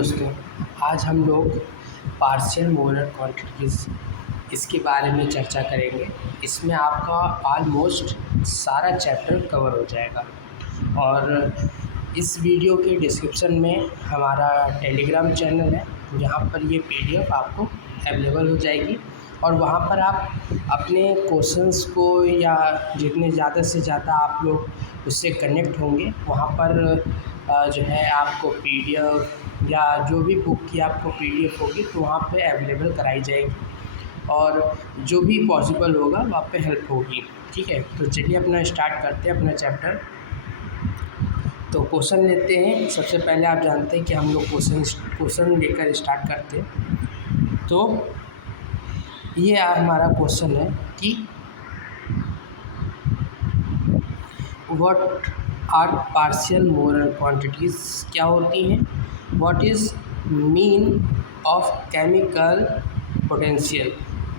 दोस्तों, आज हम लोग पार्शियल मोलर क्वांटिटीज़ इसके बारे में चर्चा करेंगे। इसमें आपका ऑलमोस्ट सारा चैप्टर कवर हो जाएगा और इस वीडियो के डिस्क्रिप्शन में हमारा टेलीग्राम चैनल है, जहाँ पर ये पीडीएफ आपको अवेलेबल हो जाएगी और वहाँ पर आप अपने क्वेश्चंस को या जितने ज़्यादा से ज़्यादा आप लोग उससे कनेक्ट होंगे, वहाँ पर जो है आपको पीडीएफ या जो भी बुक की आपको पीडीएफ होगी तो वहाँ पे अवेलेबल कराई जाएगी और जो भी पॉसिबल होगा वहाँ पे हेल्प होगी। ठीक है, तो चलिए अपना स्टार्ट करते हैं अपना चैप्टर। तो क्वेश्चन लेते हैं। सबसे पहले आप जानते हैं कि हम लोग क्वेश्चन लेकर स्टार्ट करते हैं। तो ये हमारा क्वेश्चन है कि what are partial molar quantities, क्या होती हैं। What is mean of chemical potential,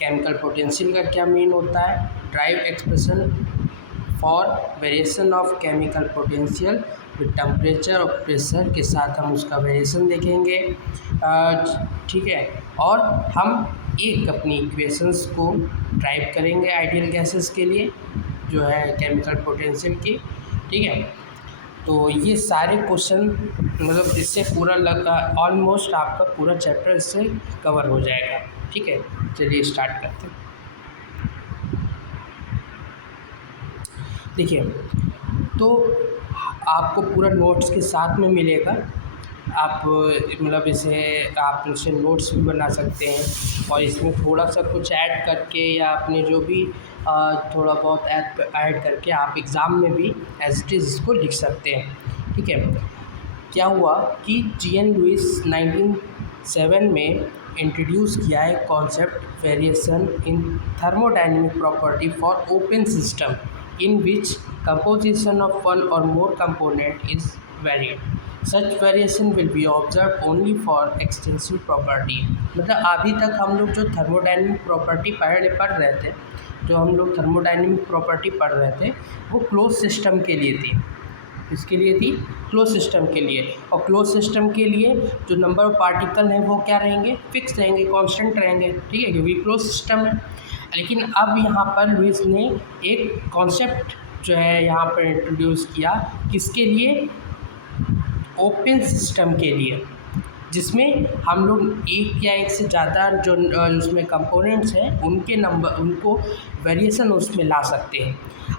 chemical potential का क्या मीन होता है। Drive expression for variation of chemical potential with temperature और प्रेशर के साथ हम उसका वेरिएशन देखेंगे। ठीक है, और हम एक अपनी इक्वेशंस को ड्राइव करेंगे आइडियल गैसेस के लिए जो है केमिकल पोटेंशियल की। ठीक है, तो ये सारे क्वेश्चन मतलब इससे पूरा लगा ऑलमोस्ट आपका पूरा चैप्टर इससे कवर हो जाएगा। ठीक है, चलिए स्टार्ट करते हैं। देखिए, तो आपको पूरा नोट्स के साथ में मिलेगा। आप मतलब इसे आप इससे नोट्स भी बना सकते हैं और इसमें थोड़ा सा कुछ ऐड करके या अपने जो भी थोड़ा बहुत ऐड करके आप एग्ज़ाम में भी एज इट इज़ इसको लिख सकते हैं। ठीक है, क्या हुआ कि जीएन लुइस 1907 में इंट्रोड्यूस किया है concept variation in thermodynamic property for open system in which composition of one or more component is varied. Such variation will be observed only for extensive property. मतलब अभी तक हम लोग जो थर्मोडायनेमिक प्रॉपर्टी पढ़ रहे थे, जो हम लोग थर्मोडायनेमिक प्रॉपर्टी पढ़ रहे थे वो क्लोज सिस्टम के लिए थी। इसके लिए थी क्लोज सिस्टम के लिए, और क्लोज सिस्टम के लिए जो नंबर ऑफ पार्टिकल हैं वो क्या रहेंगे, फिक्स रहेंगे, कांस्टेंट रहेंगे। ठीक है, क्योंकि क्लोज सिस्टम है। लेकिन अब यहाँ पर लुइस ने एक कॉन्सेप्ट जो है यहाँ पर इंट्रोड्यूस किया, किसके लिए, ओपन सिस्टम के लिए, जिसमें हम लोग एक या एक से ज़्यादा जो उसमें कंपोनेंट्स हैं उनको वेरिएशन उसमें ला सकते हैं।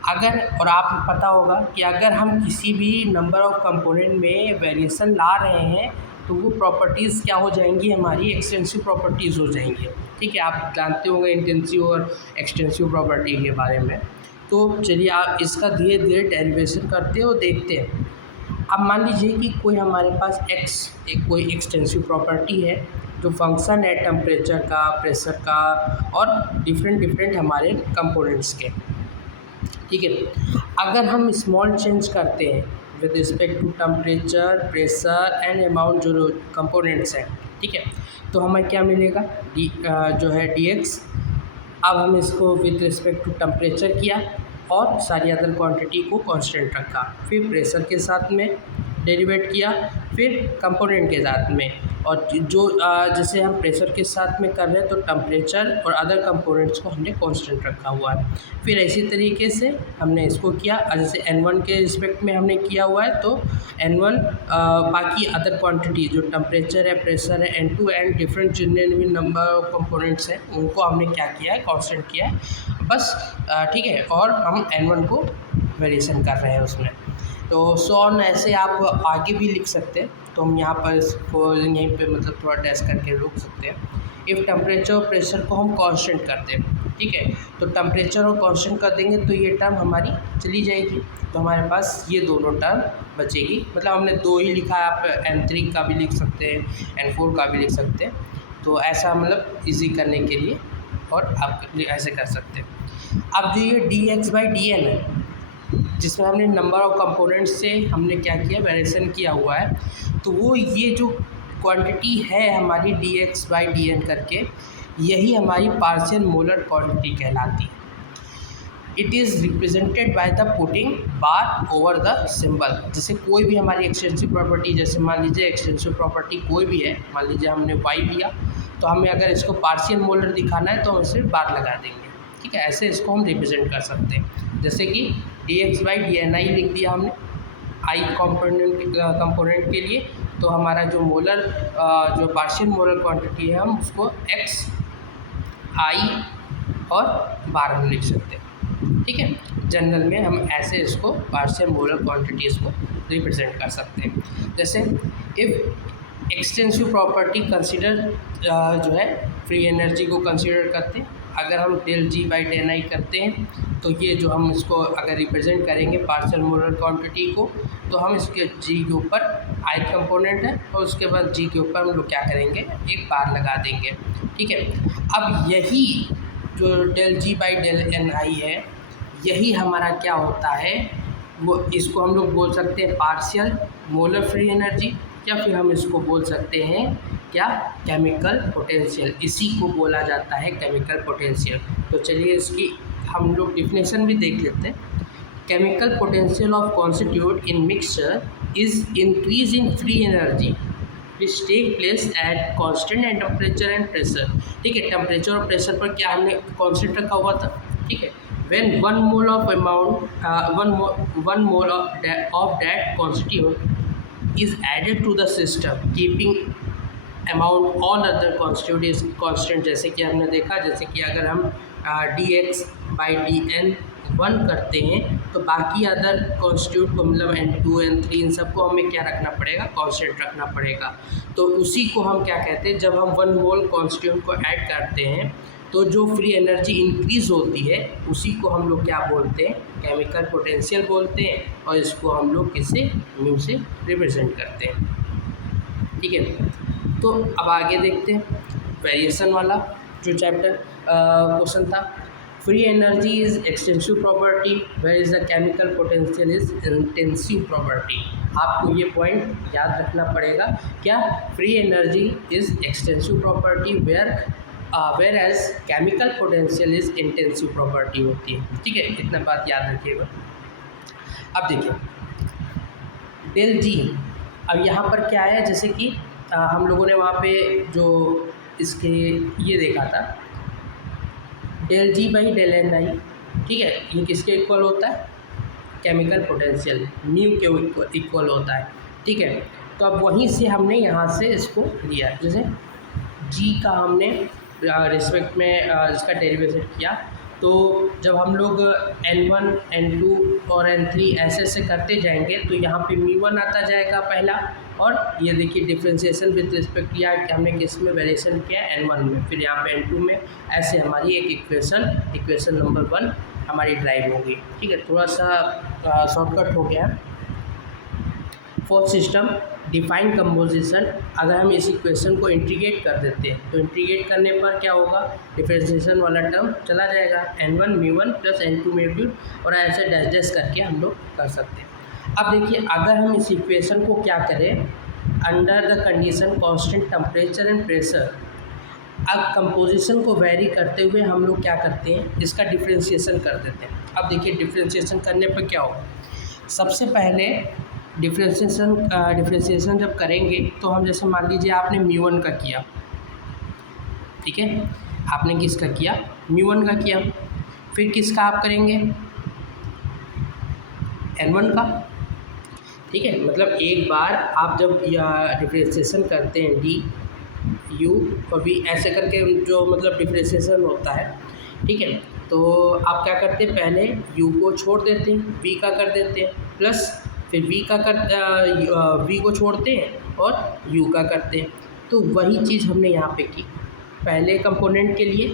अगर और आप पता होगा कि अगर हम किसी भी नंबर ऑफ कंपोनेंट में वेरिएशन ला रहे हैं तो वो प्रॉपर्टीज़ क्या हो जाएंगी, हमारी एक्सटेंसिव प्रॉपर्टीज़ हो जाएंगी। ठीक है, आप जानते होंगे इंटेंसिव और एक्सटेंसिव प्रॉपर्टी के बारे में। तो चलिए आप इसका धीरे धीरे डेरिवेशन करते हो, देखते हैं। अब मान लीजिए कि कोई हमारे पास कोई एक्सटेंसिव प्रॉपर्टी है जो फंक्शन है टेम्परेचर का, प्रेशर का और डिफरेंट हमारे कंपोनेंट्स के। ठीक है, अगर हम स्मॉल चेंज करते हैं with respect to temperature, pressure and amount जो कंपोनेंट्स हैं, ठीक है, तो हमें क्या मिलेगा, जो है dx। अब हम इसको विद रिस्पेक्ट टू टेम्परेचर किया और सारी अदर क्वांटिटी को कांस्टेंट रखा, फिर प्रेशर के साथ में डेरिवेट किया, फिर कंपोनेंट के साथ में, और जो जैसे हम प्रेशर के साथ में कर रहे हैं तो टेम्परेचर और अदर कंपोनेंट्स को हमने कांस्टेंट रखा हुआ है। फिर इसी तरीके से हमने इसको किया, जैसे n1 के रिस्पेक्ट में हमने किया हुआ है तो n1 बाकी अदर क्वांटिटी जो टेम्परेचर है, प्रेशर है, n2 एंड डिफरेंट जितने भी नंबर ऑफ कंपोनेंट्स हैं उनको हमने क्या किया है, कांस्टेंट किया है बस। ठीक है, और हम n1 को वेरिएशन कर रहे हैं उसमें। तो सॉन ऐसे आप आगे भी लिख सकते हैं, तो हम यहाँ पर इसको यहीं पे मतलब थोड़ा टेस्ट करके रोक सकते हैं। इफ़ टेम्परेचर और प्रेशर को हम कांस्टेंट करते हैं, ठीक है, तो टेम्परेचर और कांस्टेंट कर देंगे तो ये टर्म हमारी चली जाएगी, तो हमारे पास ये दोनों टर्म बचेगी। मतलब हमने दो ही लिखा है, आप n3 का भी लिख सकते हैं, n4 का भी लिख सकते हैं। तो ऐसा मतलब ईजी करने के लिए और आप ऐसे कर सकते हैं। अब जो ये dx/dn है, जिसमें हमने नंबर ऑफ कंपोनेंट्स से हमने क्या किया, वेरिएशन किया हुआ है, तो वो ये जो क्वांटिटी है हमारी dx/dn करके, यही हमारी पार्शियल मोलर क्वांटिटी कहलाती है। It is represented by the putting bar over the symbol. जैसे कोई भी हमारी एक्सटेंसिव प्रॉपर्टी, जैसे मान लीजिए एक्सटेंसिव प्रॉपर्टी कोई भी है, मान लीजिए हमने वाई लिया, तो हमें अगर इसको पार्शियल मोलर दिखाना है तो हम सिर्फ बार लगा देंगे, ठीक है। ऐसे इसको हम रिप्रेजेंट कर सकते हैं, जैसे कि dx/dni लिख दिया हमने आई कंपोनेंट के लिए, तो हमारा जो मोलर जो पार्शियल मोलर क्वांटिटी है हम उसको x आई और बार हम लिख सकते हैं, ठीक है। जनरल में हम ऐसे इसको पार्शियल मोलर क्वांटिटीज़ को रिप्रेजेंट कर सकते हैं। जैसे इफ़ एक्सटेंसिव प्रॉपर्टी कंसीडर जो है फ्री एनर्जी को कंसीडर करते हैं, अगर हम ΔG/ΔI करते हैं तो ये जो हम इसको अगर रिप्रेजेंट करेंगे पार्शियल मोलर क्वांटिटी को, तो हम इसके G के ऊपर आई कंपोनेंट है और उसके बाद G के ऊपर हम लोग क्या करेंगे, एक बार लगा देंगे, ठीक है। अब यही जो ΔG/ΔNI है, यही हमारा क्या होता है, वो इसको हम लोग बोल सकते हैं पार्शियल मोलर फ्री एनर्जी, या फिर हम इसको बोल सकते हैं क्या, केमिकल पोटेंशियल। इसी को बोला जाता है केमिकल पोटेंशियल। तो चलिए इसकी हम लोग डिफिनेशन भी देख लेते हैं। Chemical potential of constitute in mixture is increase in free energy which take place at constant and temperature and pressure, ठीक है। टेम्परेचर और प्रेशर पर क्या हमने कॉन्स्टेंट रखा हुआ था, ठीक है। when one mole of that constituent is added to the system, keeping amount all other constituent is constant। जैसे कि हमने देखा, जैसे कि अगर हम dx/dn 1 करते हैं तो बाकी अदर कॉन्स्टिट्यूट को, मतलब n2 n3 इन सबको हमें क्या रखना पड़ेगा, कांस्टेंट रखना पड़ेगा। तो उसी को हम क्या कहते हैं, जब हम 1 मोल कॉन्स्टिट्यूट को ऐड करते हैं तो जो फ्री एनर्जी इंक्रीज़ होती है उसी को हम लोग क्या बोलते हैं, केमिकल पोटेंशियल बोलते हैं, और इसको हम लोग किससे, म्यू से रिप्रेजेंट करते हैं, ठीक है। तो अब आगे देखते हैं वेरिएशन वाला जो चैप्टर क्वेश्चन था। Free energy is extensive property where is the chemical potential is intensive property. आपको ये पॉइंट याद रखना पड़ेगा, क्या, free energy is extensive property whereas chemical potential is intensive property होती है, ठीक है। इतना बात याद रखिएगा। अब देखिए ΔG, अब यहाँ पर क्या है, जैसे कि हम लोगों ने वहाँ पे जो इसके ये देखा था ΔG/ΔNI, ठीक है, ये किसके इक्वल होता है, केमिकल पोटेंशियल म्यू के इक्वल होता है, ठीक है। तो अब वहीं से हमने यहाँ से इसको लिया, जैसे G का हमने रिस्पेक्ट में इसका डेरिवेशन किया, तो जब हम लोग n1 n2 और n3 ऐसे करते जाएंगे तो यहाँ पे μ1 आता जाएगा पहला, और ये देखिए डिफ्रेंशिएशन विद रिस्पेक्ट किया कि हमने किस में वेरिएशन किया, n1 में, फिर यहाँ पे n2 में, ऐसे हमारी एक इक्वेशन नंबर 1 हमारी ड्राइव हो गई, ठीक है। थोड़ा सा शॉर्टकट हो गया। फोर्थ सिस्टम डिफाइन कंपोजिशन, अगर हम इस इक्वेशन को इंटीग्रेट कर देते हैं तो इंटीग्रेट करने पर क्या होगा, डिफरेंशिएशन वाला टर्म चला जाएगा, n1 μ1 प्लस n2 μ2, और ऐसे डैश डैश करके हम लोग कर सकते हैं। अब देखिए अगर हम इस इक्वेशन को क्या करें, under the condition constant temperature and pressure, अब कंपोजिशन को वेरी करते हुए हम लोग क्या करते हैं, इसका डिफरेंशिएशन कर देते हैं। अब देखिए डिफरेंशिएशन करने पर क्या होगा, सबसे पहले डिफरेंशिएशन जब करेंगे तो हम, जैसे मान लीजिए आपने μ1 का किया, ठीक है, आपने किसका किया, μ1 का किया, फिर किसका आप करेंगे, n1 का, ठीक है। मतलब एक बार आप जब डिफरेंशिएशन करते हैं डी यू और वी ऐसे करके जो मतलब डिफरेंशिएशन होता है, ठीक है, तो आप क्या करते हैं, पहले यू को छोड़ देते हैं, वी का कर देते हैं, प्लस फिर वी को छोड़ते हैं और यू का करते हैं। तो वही चीज़ हमने यहाँ पे की, पहले कंपोनेंट के लिए,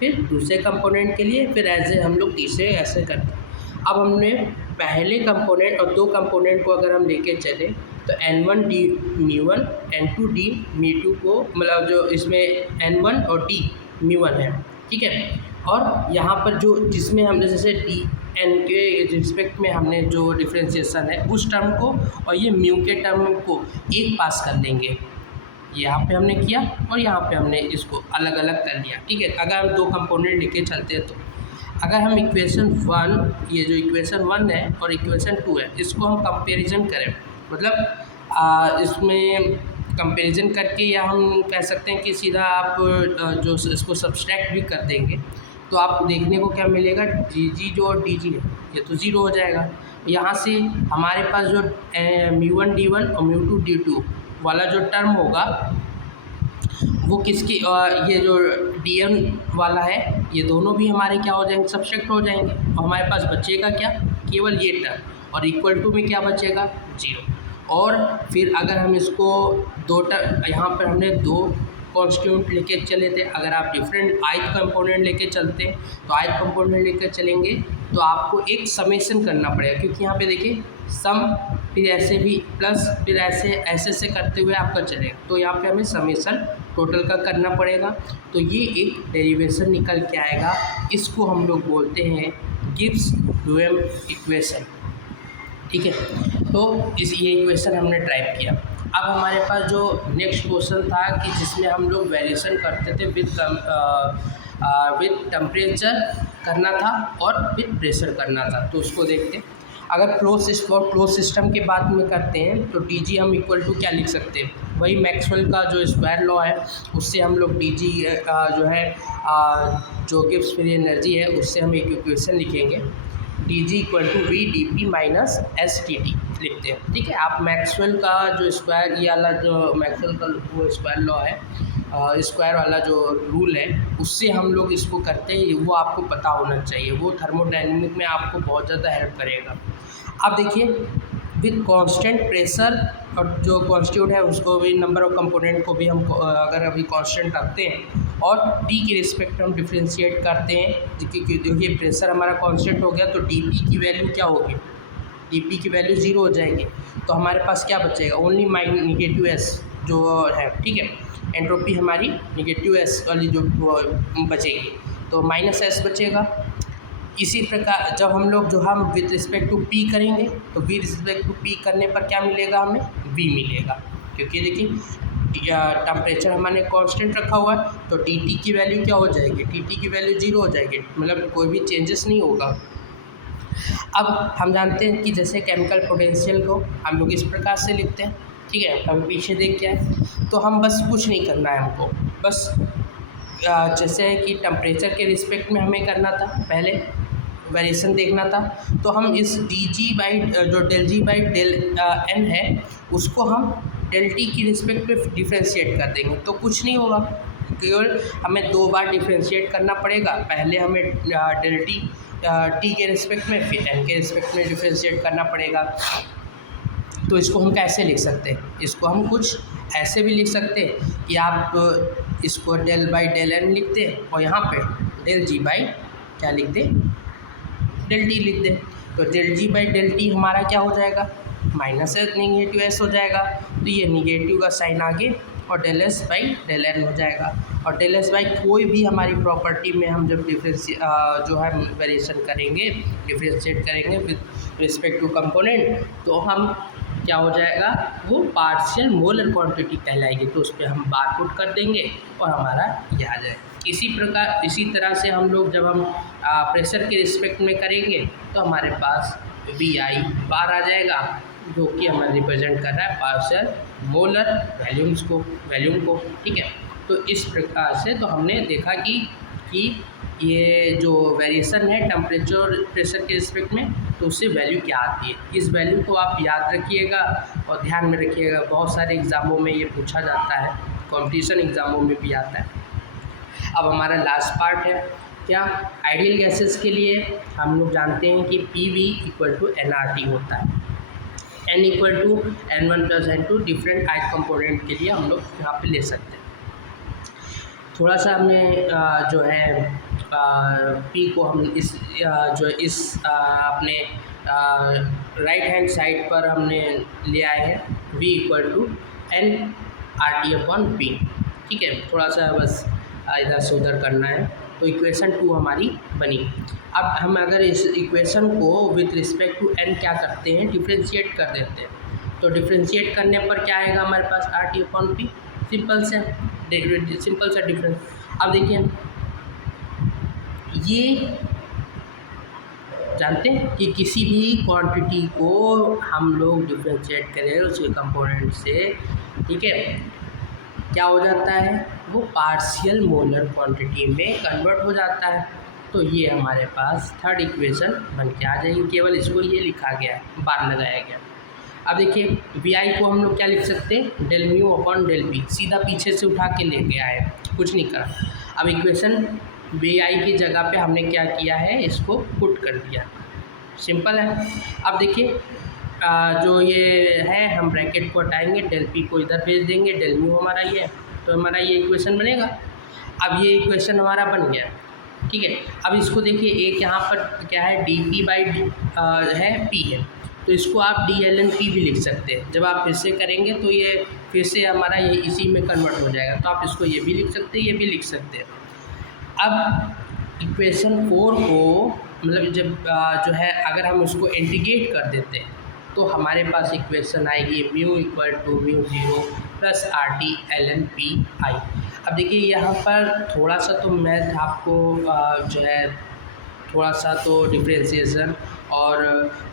फिर दूसरे कंपोनेंट के लिए, फिर ऐसे हम लोग तीसरे ऐसे करते हैं। अब हमने पहले कंपोनेंट और 2 कंपोनेंट को अगर हम लेके चले तो n1 d μ1 n2 d μ2 को, मतलब जो इसमें n1 और d μ1 है, ठीक है। और यहाँ पर जो जिसमें हमने जैसे डी एन के रिस्पेक्ट में हमने जो डिफरेंशिएशन है उस टर्म को और ये म्यू के टर्म को एक पास कर देंगे, यहाँ पे हमने किया और यहाँ पे हमने इसको अलग अलग कर लिया, ठीक है। अगर हम 2 कंपोनेंट लेके चलते हैं तो अगर हम इक्वेशन 1, ये जो इक्वेशन 1 है और इक्वेशन 2 है, इसको हम कंपैरिजन करें, मतलब इसमें कंपैरिजन करके, या हम कह सकते हैं कि सीधा आप जो इसको सब्सट्रैक्ट भी कर देंगे तो आपको देखने को क्या मिलेगा, जी जो और डी है ये तो ज़ीरो हो जाएगा। यहाँ से हमारे पास जो म्यू1 डी1 और म्यू2 डी2 वाला जो टर्म होगा वो किसकी, ये जो डी वाला है, ये दोनों भी हमारे क्या हो जाएंगे, सब्सट्रैक्ट हो जाएंगे, और हमारे पास बचेगा क्या, केवल ये टर्म, और इक्वल टू में क्या बचेगा, 0। और फिर अगर हम इसको दो टर्म, यहाँ पर हमने दो कॉन्स्टिट्यूंट लेके चले थे, अगर आप डिफरेंट ith कंपोनेंट लेके चलते हैं तो ith कंपोनेंट लेकर चलेंगे तो आपको एक समेशन करना पड़ेगा, क्योंकि यहाँ पे देखिए सम, फिर ऐसे भी प्लस, फिर ऐसे करते हुए आपका चलेगा, तो यहाँ पे हमें समेशन टोटल का करना पड़ेगा। तो ये एक डेरिवेशन निकल के आएगा, इसको हम लोग बोलते हैं गिब्स ड्यूएल इक्वेशन, ठीक है। तो ये इक्वेशन हमने टाइप किया। अब हमारे पास जो नेक्स्ट क्वेश्चन था कि जिसमें हम लोग वेरिएशन करते थे विद टेम्परेचर करना था और विद प्रेशर करना था, तो उसको देखते हैं। अगर क्लोज सिस्टम की बात में करते हैं तो डी जी हम इक्वल टू क्या लिख सकते हैं, वही मैक्सवेल का जो स्क्वायर लॉ है उससे हम लोग डी जी जो है जो गिब्स फ्री एनर्जी है उससे हम एक इक्वेशन लिखेंगे, D G equal to V D P minus S T T लिखते हैं, ठीक है। आप मैक्सवेल का जो स्क्वायर, ये वाला जो मैक्सवेल का वो स्क्वायर लॉ है, स्क्वायर वाला जो रूल है उससे हम लोग इसको करते हैं, वो आपको पता होना चाहिए, वो थर्मोडायनेमिक में आपको बहुत ज़्यादा हेल्प करेगा। अब देखिए विद कांस्टेंट प्रेशर, और जो कांस्टेंट है उसको भी, नंबर ऑफ कंपोनेंट को भी हम अगर अभी कांस्टेंट रखते हैं और टी के रिस्पेक्ट हम डिफ्रेंशिएट करते हैं, क्योंकि प्रेशर हमारा कांस्टेंट हो गया तो डी पी की वैल्यू क्या होगी, डी पी की वैल्यू 0 हो जाएगी, तो हमारे पास क्या बचेगा, ओनली नेगेटिव एस जो है, ठीक है। एंट्रोपी हमारी नेगेटिव एस वाली जो बचेगी, तो माइनस एस बचेगा। इसी प्रकार जब हम लोग जो हम विद रिस्पेक्ट टू पी करेंगे तो विद रिस्पेक्ट टू पी करने पर क्या मिलेगा, हमें वी मिलेगा, क्योंकि देखिए टेम्परेचर हमारे कांस्टेंट रखा हुआ है तो टी टी की वैल्यू क्या हो जाएगी, टी टी की वैल्यू 0 हो जाएगी, मतलब कोई भी चेंजेस नहीं होगा। अब हम जानते हैं कि जैसे केमिकल पोटेंशियल को हम लोग इस प्रकार से लिखते हैं, ठीक है। हम पीछे देख के आए तो हम बस कुछ नहीं करना है हमको, बस जैसे कि टेम्परेचर के रिस्पेक्ट में हमें करना था, पहले वेरिएशन देखना था, तो हम इस डी जी बाई जो del G by del N है उसको हम डेल टी की रिस्पेक्ट में डिफ्रेंशिएट कर देंगे, तो कुछ नहीं होगा, केवल हमें 2 बार डिफ्रेंशिएट करना पड़ेगा, पहले हमें डेल टी के रिस्पेक्ट में, फिर एन के रिस्पेक्ट में डिफ्रेंशिएट करना पड़ेगा। तो इसको हम कैसे लिख सकते हैं, इसको हम कुछ ऐसे भी लिख सकते हैं कि आप इसको डेल बाई डेल एन लिखते हैं और यहाँ पे डेल जी बाई क्या लिखते, डेल टी लिख दें, तो del G by del T हमारा क्या हो जाएगा, माइनस एस निगेटिव एस हो जाएगा, तो ये निगेटिव का साइन आगे और del S by del N हो जाएगा। और डेल एस बाई कोई भी हमारी प्रॉपर्टी में हम जब जो है वेरिएशन करेंगे, डिफ्रेंशिएट करेंगे विद रिस्पेक्ट टू कंपोनेंट, तो हम क्या हो जाएगा, वो पार्शियल मोलर क्वांटिटी कहलाएगी, तो उस पर हम बार पुट कर देंगे और हमारा ये आ जाएगा। इसी तरह से हम लोग जब हम प्रेशर के रिस्पेक्ट में करेंगे तो हमारे पास वी आई बार आ जाएगा, जो कि हमें रिप्रेजेंट कर रहा है पार्शियल मोलर वॉल्यूम को, ठीक है। तो इस प्रकार से तो हमने देखा कि ये जो वेरिएशन है टेम्परेचर और प्रेशर के रिस्पेक्ट में, तो उससे वैल्यू क्या आती है, इस वैल्यू को आप याद रखिएगा और ध्यान में रखिएगा, बहुत सारे एग्ज़ामों में ये पूछा जाता है, कॉम्पिटिशन एग्ज़ामों में भी आता है। अब हमारा लास्ट पार्ट है क्या, आइडियल गैसेस के लिए हम लोग जानते हैं कि P V equal to N R T होता है, N equal to N one plus N two, different ith component के लिए हम लोग यहाँ पे ले सकते हैं। थोड़ा सा हमने जो है पी को हम इस अपने राइट हैंड साइड पर हमने ले आए हैं, V equal to N R T upon P, ठीक है। थोड़ा सा बस इधर से उधर करना है, तो इक्वेशन 2 हमारी बनी। अब हम अगर इस इक्वेशन को विद रिस्पेक्ट टू एन क्या करते हैं, डिफ्रेंशिएट कर देते हैं, तो डिफ्रेंशिएट करने पर क्या आएगा हमारे पास, R T upon P, simple सा डिफरेंस। अब देखिए ये जानते हैं कि किसी भी क्वांटिटी को हम लोग डिफरेंशिएट करें उसके कंपोनेंट से, ठीक है, क्या हो जाता है, वो पार्शियल मोलर क्वांटिटी में कन्वर्ट हो जाता है। तो ये हमारे पास थर्ड इक्वेशन बन के आ जाएगी, केवल इसको ये लिखा गया है, बार लगाया गया। अब देखिए वी आई को हम लोग क्या लिख सकते हैं, del mu upon del P, सीधा पीछे से उठा के ले गया है, कुछ नहीं करा। अब इक्वेशन वी आई की जगह पे हमने क्या किया है, इसको पुट कर दिया, सिंपल है। अब देखिए जो ये है हम ब्रैकेट को हटाएंगे, डेल पी को इधर भेज देंगे, डेल म्यू हमारा ये है, तो हमारा ये इक्वेशन बनेगा। अब ये इक्वेशन हमारा बन गया, ठीक है। अब इसको देखिए एक यहाँ पर क्या है, डी पी बाई है पी है, तो इसको आप डी एल एन पी भी लिख सकते हैं। जब आप फिर से करेंगे तो ये फिर से हमारा ये इसी में कन्वर्ट हो जाएगा, तो आप इसको ये भी लिख सकते हैं, ये भी लिख सकते हैं। अब इक्वेशन 4 को मतलब जब जो है अगर हम उसको इंटीग्रेट कर देते हैं तो हमारे पास इक्वेशन आएगी mu equal to mu zero plus R T L N P I. अब देखिए यहाँ पर थोड़ा सा तो मैथ आपको जो है थोड़ा सा तो डिफ्रेंशिएशन और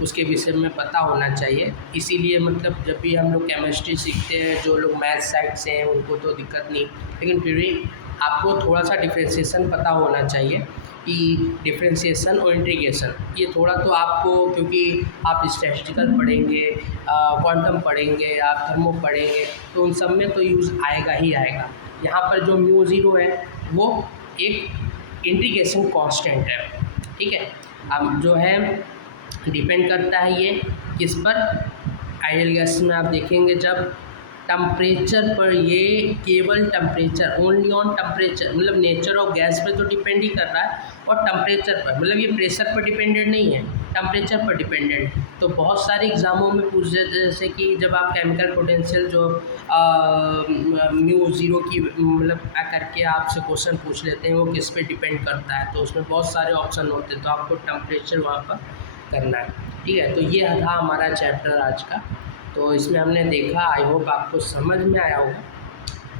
उसके विषय में पता होना चाहिए, इसीलिए मतलब जब भी हम लोग केमिस्ट्री सीखते हैं, जो लोग मैथ साइड से हैं उनको तो दिक्कत नहीं, लेकिन फिर भी आपको थोड़ा सा डिफ्रेंशिएशन पता होना चाहिए कि डिफ्रेंशिएशन और इंटीग्रेशन ये थोड़ा तो आपको, क्योंकि आप स्टैटिस्टिकल पढ़ेंगे, क्वांटम पढ़ेंगे, आप थर्मो पढ़ेंगे, तो उन सब में तो यूज़ आएगा ही आएगा। यहाँ पर जो म्यू ज़ीरो है वो एक इंटीग्रेशन कांस्टेंट है, ठीक है। अब जो है डिपेंड करता है ये किस पर, आइडियल गैस में आप देखेंगे जब टेम्परेचर पर, ये केवल टेम्परेचर, ओनली ऑन टेम्परेचर, मतलब नेचर ऑफ गैस पे तो डिपेंड ही कर रहा है, और टेम्परेचर पर, मतलब ये प्रेशर पर डिपेंडेंट नहीं है, टेम्परेचर पर डिपेंडेंट। तो बहुत सारे एग्जामों में पूछ जाते, जैसे कि जब आप केमिकल पोटेंशियल जो म्यू ज़ीरो की मतलब करके आपसे क्वेश्चन पूछ लेते हैं वो किस पे डिपेंड करता है, तो उसमें बहुत सारे ऑप्शन होते हैं, तो आपको टेम्परेचर वहाँ पर करना है, ठीक है। तो ये था हमारा चैप्टर आज का, तो इसमें हमने देखा, आई होप आपको समझ में आया होगा।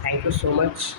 Thank you so much.